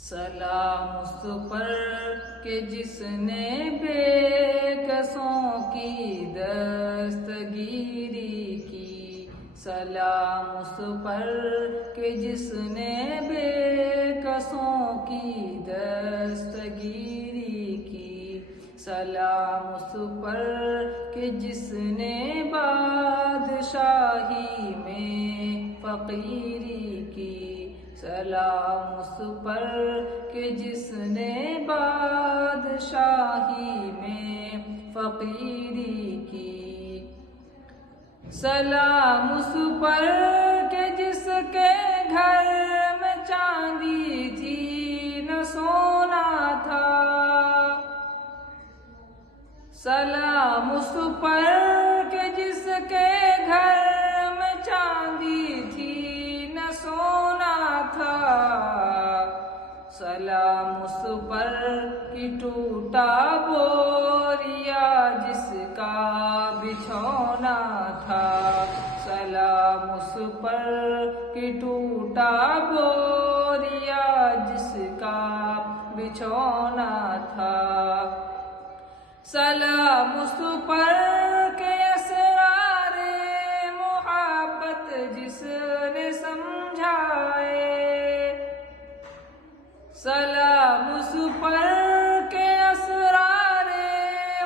سلام اس پر کہ جس نے بے کسوں کی دستگیری کی، سلام اس پر کہ جس نے بے کسوں کی دستگیری کی، سلام اس پر کہ جس نے بادشاہی میں فقیری کی، سلام اس پر کہ جس نے بادشاہی میں فقیری کی، سلام اس پر کہ جس کے گھر میں چاندی تھی نہ سونا تھا، سلام اس پر کہ جس کے گھر میں چاندی تھی نہ سونا تھا، سلام اس پر کہ ٹوٹا بوریا جس کا بچھونا تھا، سلام اس پر کہ ٹوٹا بوریا جس کا بچھونا تھا، سلام اس پر کہ اسرار محبت جس نے سمجھائے، سلام اس پر کہ اسرار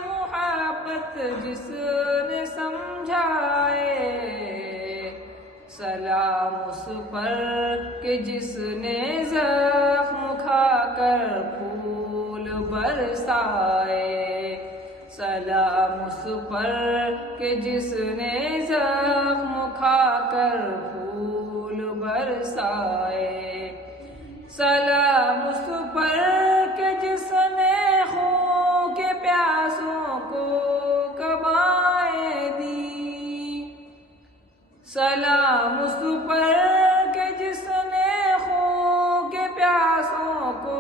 محبت جس نے سمجھائے، سلام اس پر کہ جس نے زخم کھا کر پھول برسائے، سلام اس پر کہ جس نے زخم کھا کر پھول برسائے، سلام اس پر کہ جس نے خون کے پیاسوں کو کبائیں دی، سلام اس پر کہ جس نے خون کے پیاسوں کو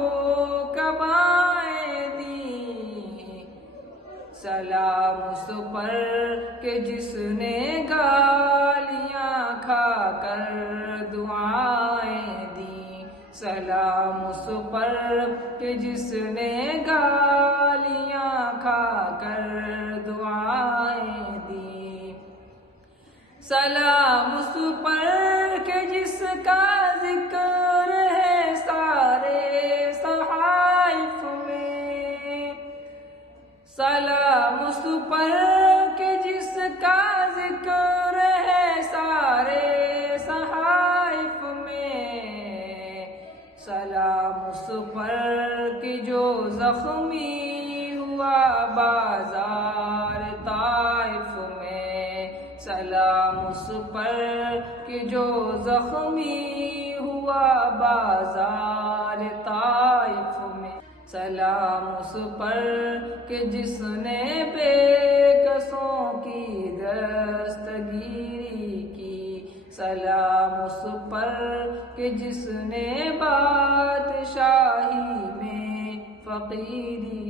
کبائیں دی، سلام اس پر کہ جس نے گالیاں کھا کر دعائیں دی، سلام اس پر کہ جس نے گالیاں کھا کر دعائیں دی، سلام اس پر کہ جس کا ذکر ہے سارے صحائف میں، سلام اس پر کہ جس کا ذکر ہے سارے صحائف میں، سلام اس پر کہ جو زخمی ہوا بازار طائف میں، سلام اس پر کہ جو زخمی ہوا بازار طائف میں، سلام اس پر کہ جس نے بے کسوں کی دستگیری کی، سلام اس پر کہ جس نے بادشاہی میں فقیری